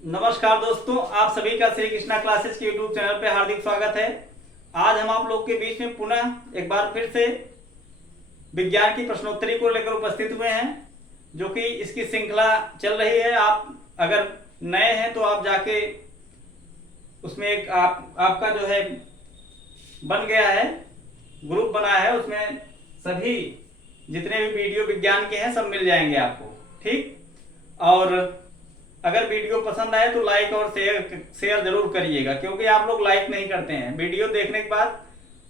नमस्कार दोस्तों, आप सभी का श्री कृष्णा क्लासेस के यूट्यूब चैनल पे हार्दिक स्वागत है। आज हम आप लोग के बीच में पुनः एक बार फिर से विज्ञान की प्रश्नोत्तरी को लेकर उपस्थित हुए हैं, जो कि इसकी श्रृंखला चल रही है। आप अगर नए हैं तो आप जाके उसमें एक आपका जो है बन गया है, ग्रुप बना है, उसमें सभी जितने भी वीडियो विज्ञान के हैं सब मिल जाएंगे आपको। ठीक, और अगर वीडियो पसंद आए तो लाइक और शेयर जरूर करिएगा, क्योंकि आप लोग लाइक नहीं करते हैं। वीडियो देखने के बाद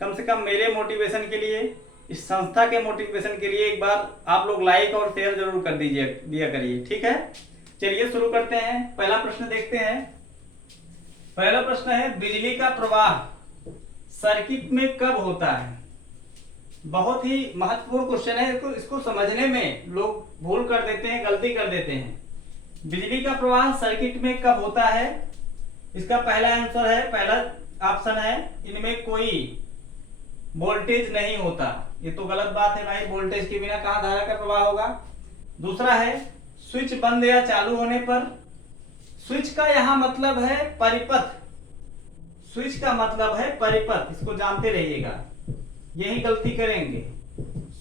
कम से कम मेरे मोटिवेशन के लिए, इस संस्था के मोटिवेशन के लिए एक बार आप लोग लाइक और शेयर जरूर कर दिया करिए। ठीक है, चलिए शुरू करते हैं। पहला प्रश्न देखते हैं। पहला प्रश्न है, बिजली का प्रवाह सर्किट में कब होता है? बहुत ही महत्वपूर्ण क्वेश्चन है। इसको समझने में लोग भूल कर देते हैं, गलती कर देते हैं। बिजली का प्रवाह सर्किट में कब होता है? इसका पहला आंसर है, पहला ऑप्शन है, इनमें कोई वोल्टेज नहीं होता। ये तो गलत बात है भाई, वोल्टेज के बिना कहां धारा का प्रवाह होगा। दूसरा है, स्विच बंद या चालू होने पर। स्विच का यहां मतलब है परिपथ। स्विच का मतलब है परिपथ, इसको जानते रहिएगा, यही गलती करेंगे।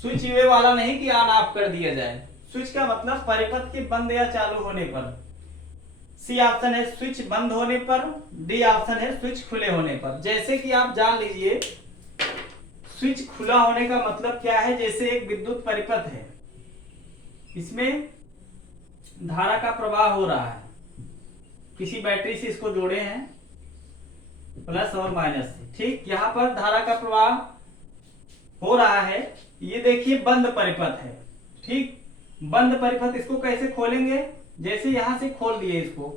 स्विच ये वाला नहीं कि ऑन ऑफ कर दिया जाए। स्विच का मतलब परिपथ के बंद या चालू होने पर। सी ऑप्शन है स्विच बंद होने पर, डी ऑप्शन है स्विच खुले होने पर। जैसे कि आप जान लीजिए, स्विच खुला होने का मतलब क्या है। जैसे एक विद्युत परिपथ है, इसमें धारा का प्रवाह हो रहा है, किसी बैटरी से इसको जोड़े हैं प्लस और माइनस से। ठीक, यहां पर धारा का प्रवाह हो रहा है। ये देखिए बंद परिपथ है। ठीक, बंद परिपथ, इसको कैसे खोलेंगे? जैसे यहां से खोल दिए इसको,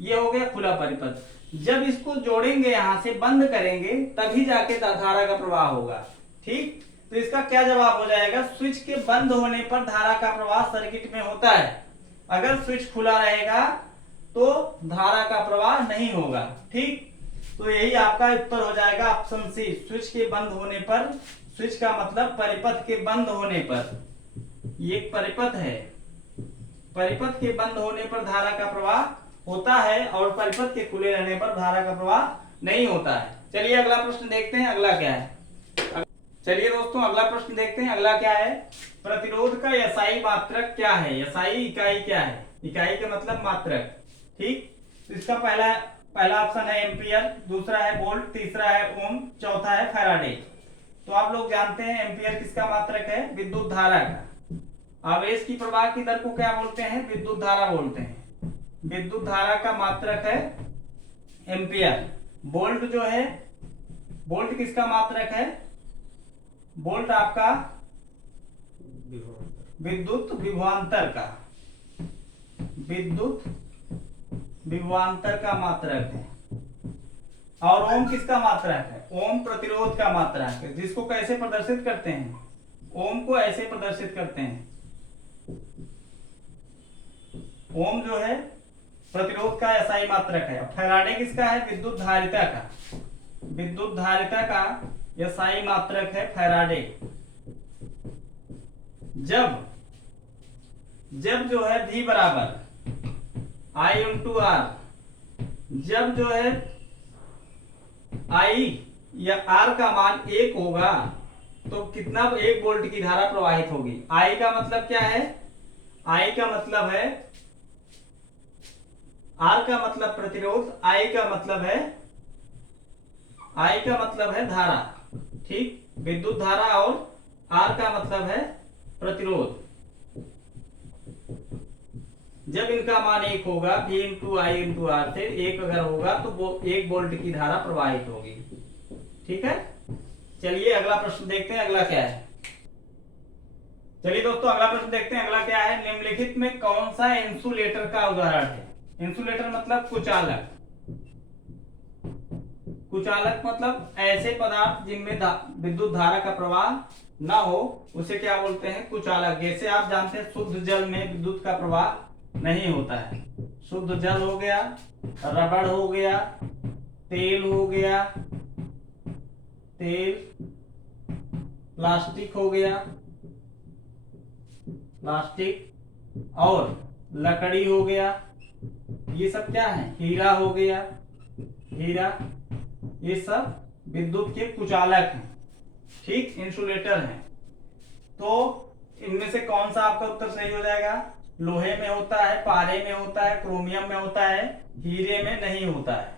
ये हो गया खुला परिपथ। जब इसको जोड़ेंगे, यहां से बंद करेंगे, तभी जाके धारा का प्रवाह होगा। ठीक, तो इसका क्या जवाब हो जाएगा? स्विच के बंद होने पर धारा का प्रवाह सर्किट में होता है। अगर स्विच खुला रहेगा तो धारा का प्रवाह नहीं होगा। ठीक, तो यही आपका उत्तर हो जाएगा ऑप्शन सी, स्विच के बंद होने पर। स्विच का मतलब परिपथ के बंद होने पर। ये एक परिपथ है, परिपथ के बंद होने पर धारा का प्रवाह होता है, और परिपथ के खुले रहने पर धारा का प्रवाह नहीं होता है। चलिए अगला प्रश्न देखते हैं, अगला क्या है। चलिए दोस्तों अगला प्रश्न देखते हैं, अगला क्या है। प्रतिरोध का एसआई मात्रक क्या है? एसआई इकाई क्या है? इकाई का मतलब मात्रक। ठीक, तो इसका पहला ऑप्शन है एम्पियर, दूसरा है वोल्ट, तीसरा है ओम, चौथा है फैराडे। तो आप लोग जानते हैं एम्पियर किसका मात्रक है? विद्युत धारा का। आवेश की प्रवाह की दर को क्या बोलते हैं? विद्युत धारा बोलते हैं। विद्युत धारा का मात्रक है एम्पियर। वोल्ट जो है, वोल्ट किसका मात्रक है? वोल्ट आपका विद्युत विभवांतर का, विद्युत विभवांतर का मात्रक है। और ओम किसका मात्रक है? ओम प्रतिरोध का मात्रक है। जिसको कैसे प्रदर्शित करते हैं? ओम को ऐसे प्रदर्शित करते हैं। ओम जो है प्रतिरोध का एसआई मात्रक है। फैराडे किसका है? विद्युत धारिता का, विद्युत धारिता का एसआई मात्रक है फैराडे। जब जो है V बराबर I इंटू आर, जब जो है I या R का मान 1 होगा तो कितना 1 वोल्ट की धारा प्रवाहित होगी। I का मतलब क्या है? I का मतलब है, R का मतलब प्रतिरोध, I का मतलब है धारा। ठीक, विद्युत धारा, और R का मतलब है प्रतिरोध। जब इनका मान 1 होगा, V into I into R से 1 अगर होगा तो वो 1 वोल्ट की धारा प्रवाहित होगी। ठीक है, चलिए अगला प्रश्न देखते हैं, अगला क्या है। चलिए दोस्तों अगला प्रश्न देखते हैं, अगला क्या है। निम्नलिखित में कौन सा इंसुलेटर का उदाहरण है? इंसुलेटर मतलब कुचालक। कुचालक मतलब ऐसे पदार्थ जिनमें विद्युत धारा का प्रवाह ना हो, उसे क्या बोलते हैं? कुचालक। जैसे आप जानते हैं शुद्ध जल में विद्युत का प्रवाह नहीं होता है। शुद्ध जल हो गया, रबड़ हो गया, तेल हो गया, तेल, प्लास्टिक हो गया, प्लास्टिक, और लकड़ी हो गया, ये सब क्या है, हीरा हो गया, हीरा, ये सब विद्युत के कुचालक हैं, ठीक, इंसुलेटर हैं। तो इनमें से कौन सा आपका उत्तर सही हो जाएगा? लोहे में होता है, पारे में होता है, क्रोमियम में होता है, हीरे में नहीं होता है।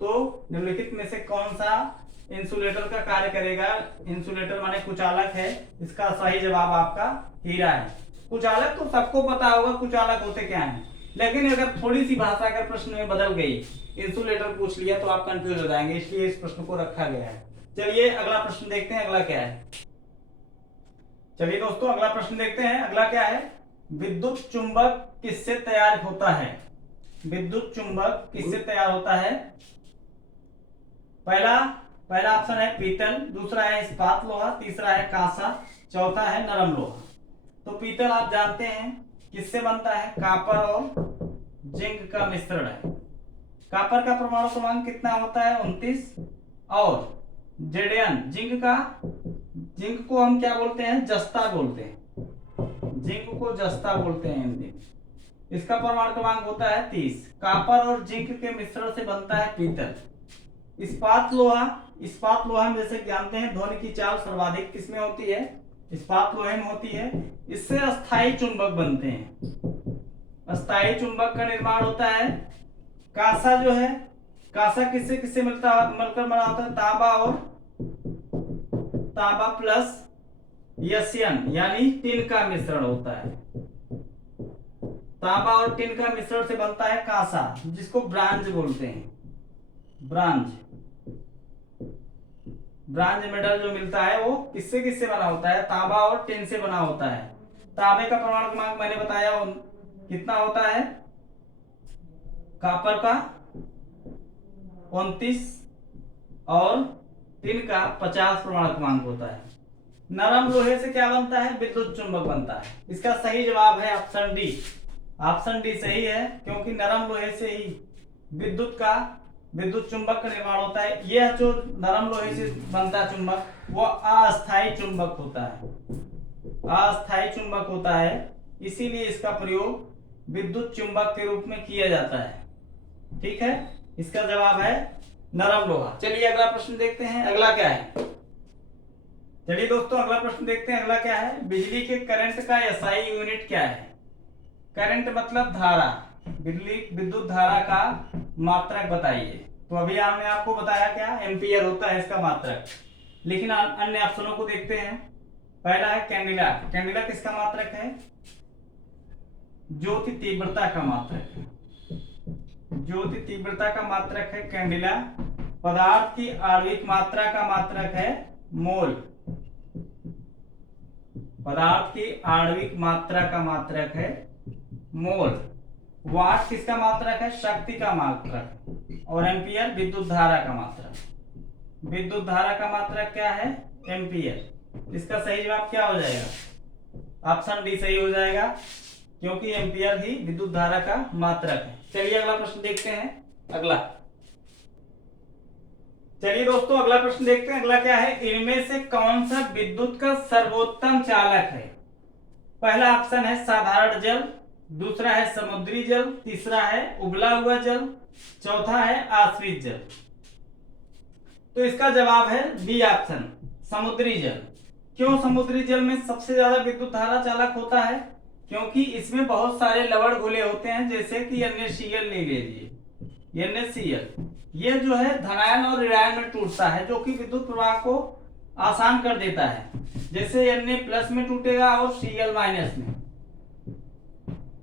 तो निम्नलिखित में से कौन सा इंसुलेटर का कार्य करेगा? इंसुलेटर माने कुचालक है, इसका सही जवाब आपका हीरा है। कुचालक तो सबको पता होगा कुचालक होते क्या हैं, लेकिन अगर थोड़ी सी भाषा अगर प्रश्न में बदल गई, इंसुलेटर पूछ लिया तो आप कंफ्यूज हो जाएंगे, इसलिए इस प्रश्न को रखा गया है। चलिए अगला प्रश्न देखते हैं, अगला क्या है। चलिए दोस्तों अगला प्रश्न देखते हैं, अगला क्या है? विद्युत चुंबक किससे तैयार होता है? विद्युत चुंबक किससे तैयार होता है? पहला ऑप्शन है पीतल, दूसरा है इस्पात लोहा, तीसरा है कांसा, चौथा है नरम लोहा। तो पीतल आप जानते हैं किससे बनता है? कॉपर और जिंक का मिश्रण है। कॉपर का परमाणु क्रमांक कितना होता है? 29। और जेडेन जिंक को हम क्या बोलते हैं? जस्ता बोलते हैं, जिंक को जस्ता बोलते हैं हिंदी। इसका परमाणु क्रमांक होता है 30। कॉपर और जिंक के मिश्रण से बनता है पीतल। इस्पात लोहा हम जैसे जानते हैं ध्वनि की चाल सर्वाधिक किसमें होती है? इस्पात लोहे में होती है। इससे अस्थायी चुंबक बनते हैं, अस्थायी चुंबक का निर्माण होता है। कांसा जो है, कांसा किससे किससे मिलकर बना होता है? तांबा प्लस यशियन यानी टिन का मिश्रण होता है। तांबा और टिन का मिश्रण से बनता है कांसा, जिसको ब्रांज बोलते हैं। ब्रांज मेडल जो मिलता है वो किससे किससे बना होता है? तांबा और टिन से बना होता है। तांबे का परमाणु क्रमांक मैंने बताया कितना होता है? कॉपर का 29 और टिन का 50 परमाणु क्रमांक होता है। नरम लोहे से क्या बनता है? विद्युत चुंबक बनता है। इसका सही जवाब है ऑप्शन डी। ऑप्शन डी सही है, क्योंकि नरम लोहे से ही विद्युत चुंबक का निर्माण होता है। यह जो नरम लोहे से बनता है चुंबक, वो अस्थायी चुंबक होता है, अस्थायी चुंबक होता है, इसीलिए इसका प्रयोग विद्युत चुंबक के रूप में किया जाता है। ठीक है, इसका जवाब है नरम लोहा। चलिए अगला प्रश्न देखते हैं, अगला क्या है। चलिए दोस्तों अगला प्रश्न देखते हैं, अगला क्या है? बिजली के करंट का एसआई यूनिट क्या है? करंट मतलब धारा, विद्युत धारा का मात्रक बताइए। तो अभी हमने आपको बताया क्या? एम्पियर होता है इसका मात्रक। लेकिन अन्य ऑप्शनों को देखते हैं। पहला है कैंडिला। कैंडिला किसका मात्रक है? ज्योति तीव्रता का मात्रक है, ज्योति तीव्रता का मात्रक है कैंडिला। पदार्थ की आणविक मात्रा का मात्रक है मोल, पदार्थ की आणविक मात्रा का मात्रक है मोल। वाट किसका मात्रक है? शक्ति का मात्रक। और एम्पियर विद्युत धारा का मात्रक। विद्युत धारा का मात्रक क्या है? एम्पियर। इसका सही जवाब क्या हो जाएगा? ऑप्शन डी सही हो जाएगा, क्योंकि एम्पियर ही विद्युत धारा का मात्रक है। चलिए अगला प्रश्न देखते हैं, अगला। चलिए दोस्तों अगला प्रश्न देखते हैं, अगला क्या है? इनमें से कौन सा विद्युत का सर्वोत्तम चालक है? पहला ऑप्शन है साधारण जल, दूसरा है समुद्री जल, तीसरा है उबला हुआ जल, चौथा है आश्रित जल। तो इसका जवाब है बी ऑप्शन, समुद्री जल। क्यों समुद्री जल में सबसे ज्यादा विद्युत धारा चालक होता है? क्योंकि इसमें बहुत सारे लवण घुले होते हैं, जैसे कि NaCl ले लीजिए, NaCl ये जो है धनायन और ऋणायन में टूटता है, जो कि विद्युत प्रवाह को आसान कर देता है। जैसे Na+ में टूटेगा और Cl- में।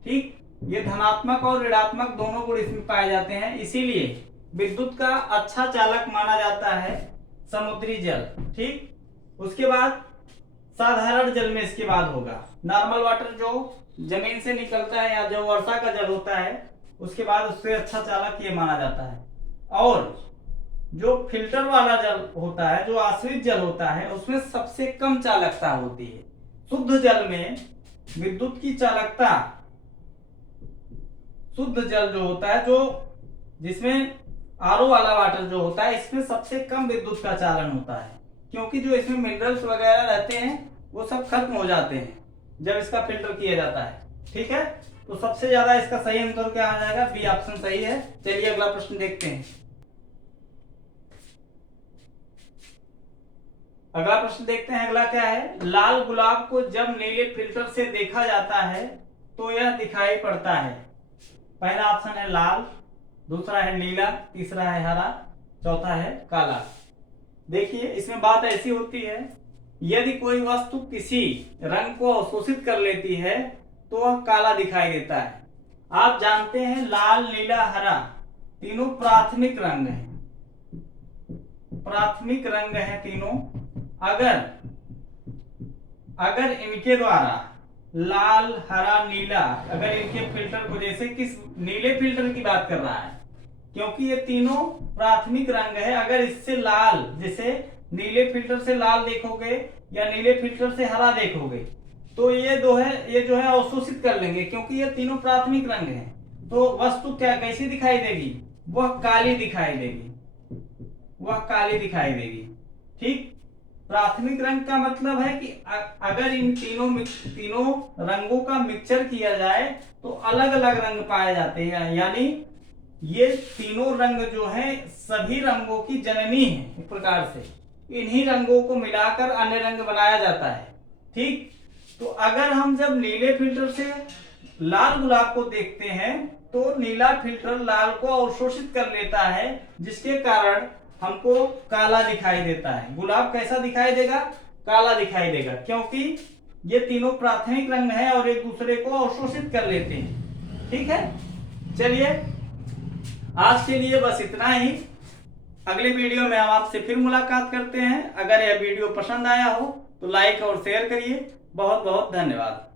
ठीक, ये धनात्मक और ऋणात्मक दोनों गुण इसमें पाए जाते हैं, इसीलिए विद्युत का अच्छा चालक माना जाता है समुद्री जल। ठीक, उसके बाद साधारण जल में इसके बाद होगा नॉर्मल वाटर, जो जमीन से निकलता है या जो वर्षा का जल होता है, उसके बाद उससे अच्छा चालक ये माना जाता है। और जो फिल्टर वाला जल होता है, जो आश्रित जल होता है, उसमें सबसे कम चालकता होती है। शुद्ध जल में विद्युत की चालकता, शुद्ध जल जो होता है, जो जिसमें आरओ वाला वाटर जो होता है, इसमें सबसे कम विद्युत का चालन होता है, क्योंकि जो इसमें मिनरल्स वगैरह रहते हैं वो सब खत्म हो जाते हैं जब इसका फिल्टर किया जाता है। ठीक है, तो सबसे ज्यादा इसका सही आंसर क्या आ जाएगा? बी ऑप्शन सही है। चलिए अगला प्रश्न देखते हैं। अगला प्रश्न देखते हैं। अगला क्या है? लाल गुलाब को जब नीले फिल्टर से देखा जाता है तो यह दिखाई पड़ता है। पहला ऑप्शन है लाल, दूसरा है नीला, तीसरा है हरा, चौथा है काला। देखिए इसमें बात ऐसी होती है, यदि कोई वस्तु किसी रंग को अवशोषित कर लेती है तो वह काला दिखाई देता है। आप जानते हैं लाल, नीला, हरा तीनों प्राथमिक रंग हैं। प्राथमिक रंग हैं तीनों। अगर इनके द्वारा लाल, हरा, नीला, अगर इनके फिल्टर को, जैसे किस नीले फिल्टर की बात कर रहा है, क्योंकि ये तीनों प्राथमिक रंग है, अगर इससे लाल, जैसे नीले फिल्टर से लाल देखोगे या नीले फिल्टर से हरा देखोगे तो ये जो है अवशोषित कर लेंगे, क्योंकि ये तीनों प्राथमिक रंग हैं। तो वस्तु क्या कैसी दिखाई देगी? वह काली दिखाई देगी, वह काली दिखाई देगी। ठीक, प्राथमिक रंग का मतलब है कि अगर इन तीनों रंगों का मिक्सचर किया जाए तो अलग अलग रंग पाए जाते हैं, यानी ये तीनों रंग जो है सभी रंगों की जननी है। एक प्रकार से इन्हीं रंगों को मिलाकर अन्य रंग बनाया जाता है। ठीक, तो अगर हम जब नीले फिल्टर से लाल गुलाब को देखते हैं तो नीला फिल्टर लाल को अवशोषित कर लेता है, जिसके कारण हमको काला दिखाई देता है। गुलाब कैसा दिखाई देगा? काला दिखाई देगा, क्योंकि ये तीनों प्राथमिक रंग हैं और एक दूसरे को अवशोषित कर लेते हैं। ठीक है, चलिए आज के लिए बस इतना ही। अगले वीडियो में हम आपसे फिर मुलाकात करते हैं। अगर यह वीडियो पसंद आया हो तो लाइक और शेयर करिए। बहुत बहुत धन्यवाद।